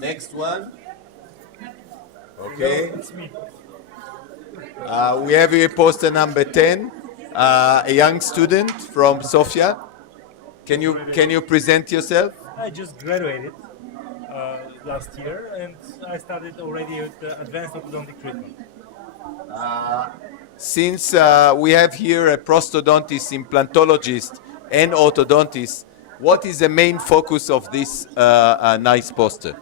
Next one. Okay. It's me. We have here poster number 10, a young student from Sofia. Can you present yourself? I just graduated last year, and I started already with the advanced orthodontic treatment. Since we have here a prosthodontist, implantologist, and orthodontist, what is the main focus of this nice poster?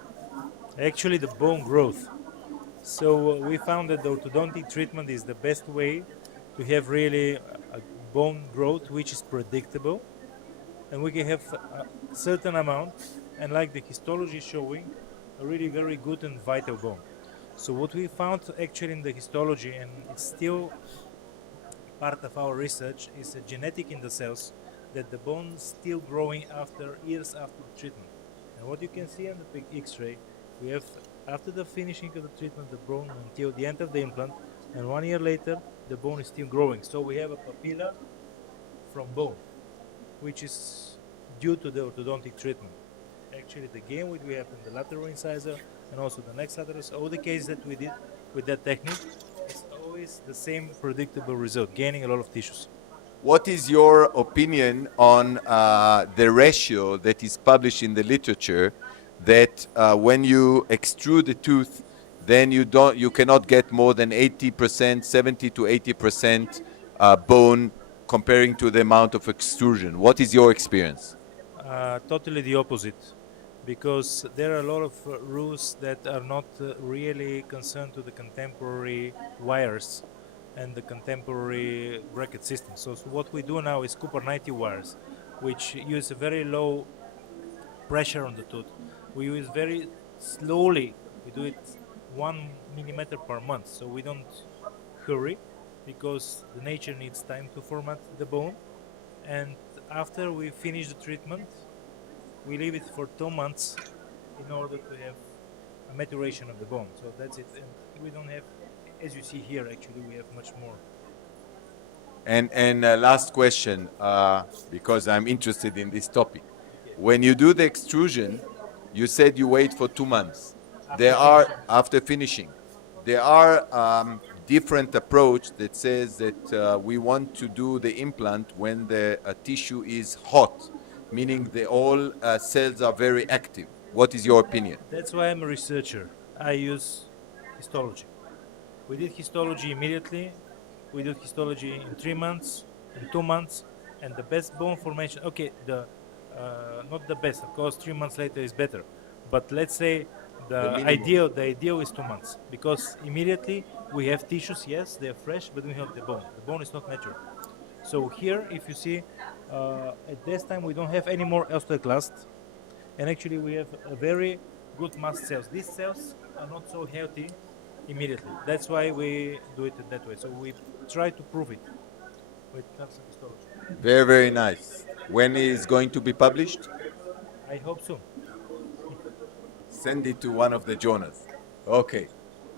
Actually, the bone growth. So we found that the orthodontic treatment is the best way to have really a bone growth which is predictable, and we can have a certain amount, and like the histology is showing, a really very good and vital bone. So what we found actually in the histology, and it's still part of our research, is a genetic in the cells that the bone is still growing after years after the treatment. And what you can see on the big X-ray, we have after the finishing of the treatment the bone until the end of the implant, and 1 year later the bone is still growing. So we have a papilla from bone, which is due to the orthodontic treatment. Actually, the gain which we have in the lateral incisor and also the next lateral, all the cases that we did with that technique, it's always the same predictable result, gaining a lot of tissues. What is your opinion on the ratio that is published in the literature that when you extrude a tooth, then you cannot get more than 80%, 70 to 80% bone comparing to the amount of extrusion? What is your experience? Totally the opposite, because there are a lot of rules that are not really concerned to the contemporary wires and the contemporary bracket system. So what we do now is Cooper 90 wires, which use a very low pressure on the tooth. We use very slowly. We do it 1 millimeter per month, so we don't hurry, because the nature needs time to format the bone. And after we finish the treatment, we leave it for 2 months in order to have a maturation of the bone. So that's it. And we don't have, as you see here, actually, we have much more. And last question, because I'm interested in this topic. When you do the extrusion, you said you wait for 2 months. After finishing. There are different approach that says that we want to do the implant when the tissue is hot, meaning the all cells are very active. What is your opinion? That's why I'm a researcher. I use histology. We did histology immediately. We did histology in 3 months, in 2 months, and the best bone formation. Okay, not the best, of course. 3 months later is better, but let's say the ideal is 2 months, because immediately we have tissues. Yes, they are fresh, but we have the bone. The bone is not natural. So here, if you see, at this time we don't have any more osteoclast, and actually we have a very good mast cells. These cells are not so healthy immediately. That's why we do it that way. So we try to prove it with cancer histology. Very, very nice. When is going to be published? I hope so. Send it to one of the journals. Okay.